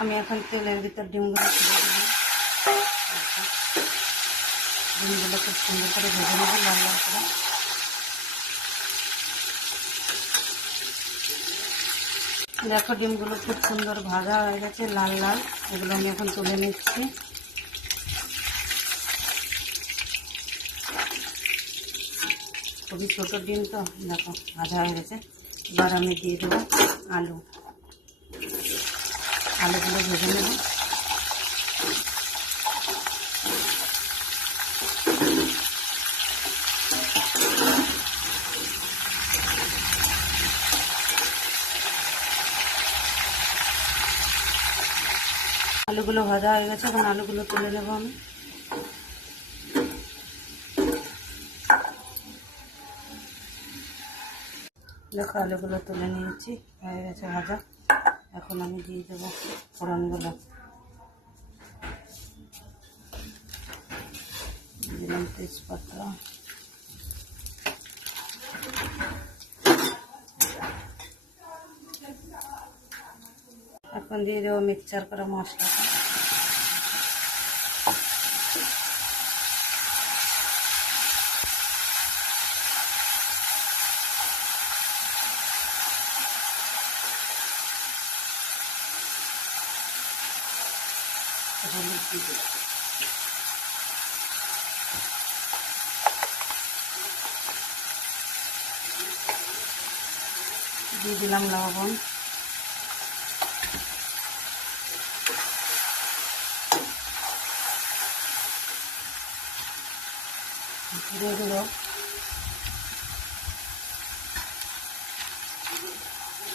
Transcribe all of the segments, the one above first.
আমি এখন তেলের ভিতর ডিমগুলো ছেড়ে দিলাম। ডিমগুলো খুব সুন্দর করে ভেজে নেব লাল লাল করে। দেখো ডিমগুলো খুব সুন্দর ভাজা হয়ে গেছে, লাল লাল। এগুলো আমি এখন তুলে নিচ্ছি। খুবই ছোটো ডিম তো, দেখো ভাজা হয়ে গেছে। এবার আমি দিয়ে দেবো আলুগুলো ভেজে নেব। আলুগুলো ভাজা হয়ে গেছে, এখন আলুগুলো তুলে নেব আমি। দেখো আলুগুলো তুলে নিয়েছি, হয়ে গেছে ভাজা। এখন আমি দিয়ে দেবো ফোড়নগুলো। দিলাম তেজপাতা, এখন দিয়ে দেবো মিক্সচার করা মশলাটা। হলুদ দিয়ে দেবো, দিয়ে দিলাম লবণ, দিয়ে দেবো।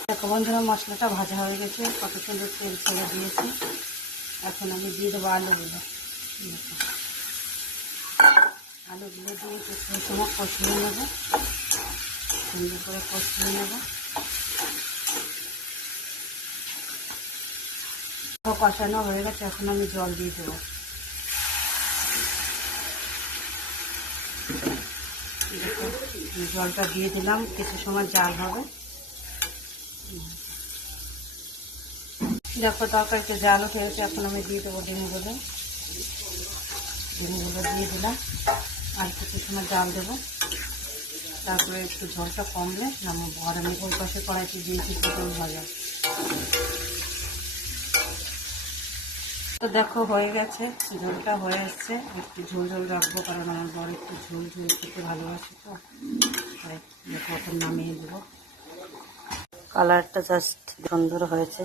দেখো বন্ধুরা মশলাটা ভাজা হয়ে গেছে, কত সুন্দর তেল ছেড়ে দিয়েছে। এখন আমি দিয়ে দেবো আলুগুলো। আলুগুলো দিয়ে কিছু সময় কষিয়ে নেব, সুন্দর করে কষিয়ে নেব। কষানো হয়ে গেছে, এখন আমি জল দিয়ে দেবো। জলটা দিয়ে দিলাম, কিছু সময় জাল হবে। দেখো তরকারিতে জাল উঠে গেছে, এখন আমি দিয়ে দেবো ডিমগুলো। ডিমগুলো দিয়ে দিলাম, আর কিছু সময় জাল দেবো। তারপরে একটু ঝোলটা কমলে নামাবো। আর আমি ওই পাশে কড়াইতে দিয়েছি পটল ভাজা। তো দেখো হয়ে গেছে, ঝোলটা হয়ে এসছে। একটু ঝোল ঝোল রাখবো, কারণ আমার বড় একটু ঝোল ঝোল খেতে ভালোবাসে, তো তাই দেখো এখন নামিয়ে দেবো। কালারটা জাস্ট সুন্দর হয়েছে।